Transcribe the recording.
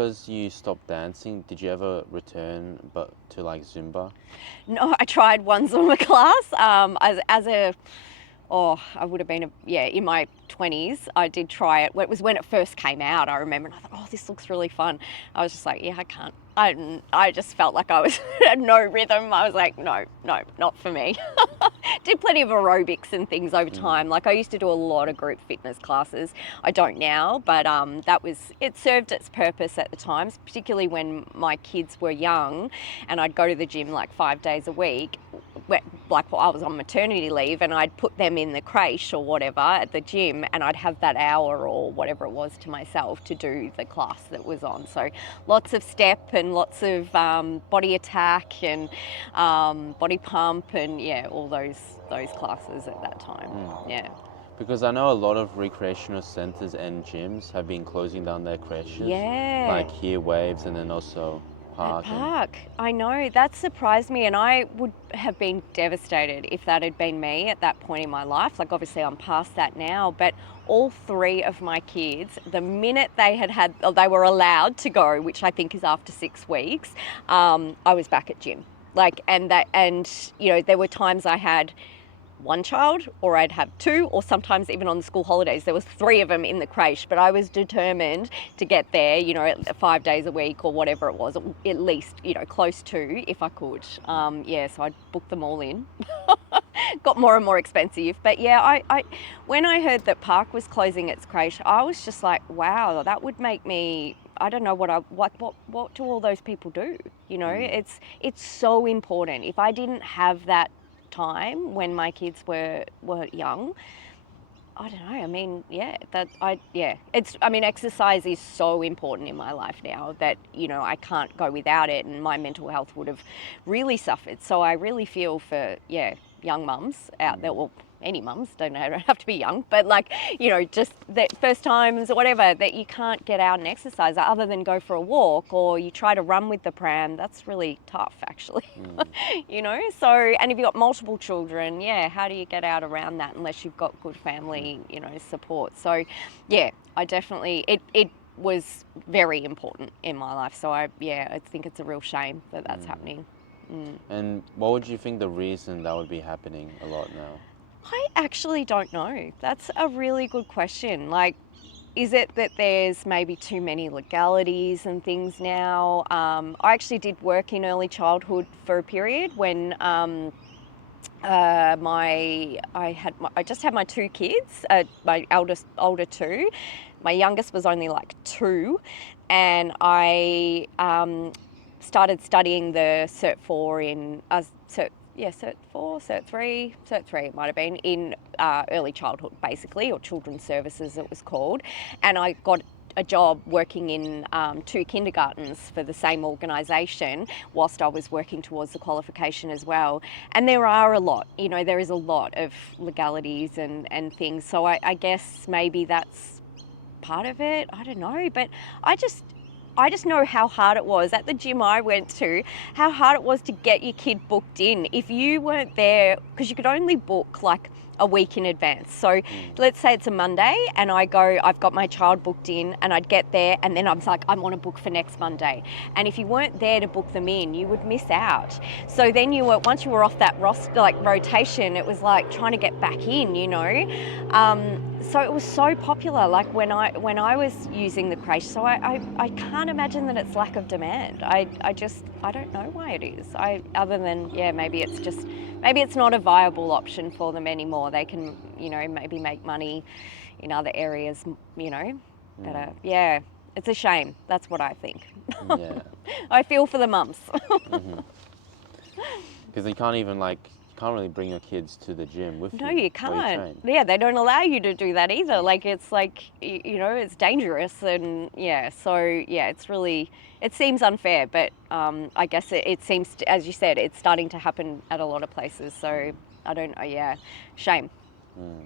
because you stopped dancing, did you ever return but to like Zumba? No, I tried one Zumba class as a I would have been, in my 20s. I did try it. It was when it first came out, I remember, and I thought, oh, this looks really fun. I was just like, yeah, I can't. I just felt like I was had no rhythm. I was like, no, not for me. Did plenty of aerobics and things over time. Like I used to do a lot of group fitness classes. I don't now, but it served its purpose at the times, particularly when my kids were young and I'd go to the gym like 5 days a week. Like I was on maternity leave and I'd put them in the creche or whatever at the gym and I'd have that hour or whatever it was to myself to do the class that was on. So lots of step and lots of body attack and body pump and all those classes at that time. Yeah. Because I know a lot of recreational centers and gyms have been closing down their creches. Yeah. Like here, Waves, and then also Park. I know, that surprised me, and I would have been devastated if that had been me at that point in my life. Like obviously I'm past that now, but all three of my kids, the minute they were allowed to go, which I think is after 6 weeks, I was back at gym. Like, and there were times I had one child or I'd have two, or sometimes even on the school holidays there was 3 of them in the creche, but I was determined to get there 5 days a week or whatever it was, at least close to, if I could. So I'd book them all in. Got more and more expensive, but I when I heard that Park was closing its creche, I was just like, wow, that would make me, I don't know what do all those people do? It's so important. If I didn't have that time when my kids were young, I don't know. I mean, exercise is so important in my life now that, I can't go without it, and my mental health would have really suffered. So I really feel for, young mums out there, well, any mums, don't have to be young, but just that first times or whatever, that you can't get out and exercise other than go for a walk, or you try to run with the pram. That's really tough, actually. So, and if you've got multiple children, how do you get out around that unless you've got good family, support? So, I definitely, it was very important in my life. So I think it's a real shame that that's happening. And what would you think the reason that would be happening a lot now? I actually don't know. That's a really good question. Like, is it that there's maybe too many legalities and things now? I actually did work in early childhood for a period when I just had my 2 kids, my older 2. My youngest was only like 2, and I started studying the Cert 4 in Cert 4, Cert 3 it might have been, in early childhood basically, or children's services it was called, and I got a job working in 2 kindergartens for the same organisation whilst I was working towards the qualification as well. And there are a lot, there is a lot of legalities and things, so I guess maybe that's part of it. I don't know, but I just know how hard it was at the gym I went to, how hard it was to get your kid booked in. If you weren't there, because you could only book like a week in advance. So let's say it's a Monday and I've got my child booked in, and I'd get there and then I'm like, I want to book for next Monday. And if you weren't there to book them in, you would miss out. So then once you were off that rotation, it was like trying to get back in, so it was so popular, like when I was using the creche. So I can't imagine that it's lack of demand. I don't know why it is. Other than maybe it's not a viable option for them anymore. They can maybe make money in other areas, But it's a shame. That's what I think. Yeah. I feel for the mums. Because you can't really bring your kids to the gym with you. No, you can't. Yeah, they don't allow you to do that either. Like, it's like, it's dangerous. And it's really, it seems unfair, but I guess it seems, as you said, it's starting to happen at a lot of places. So I don't know, shame.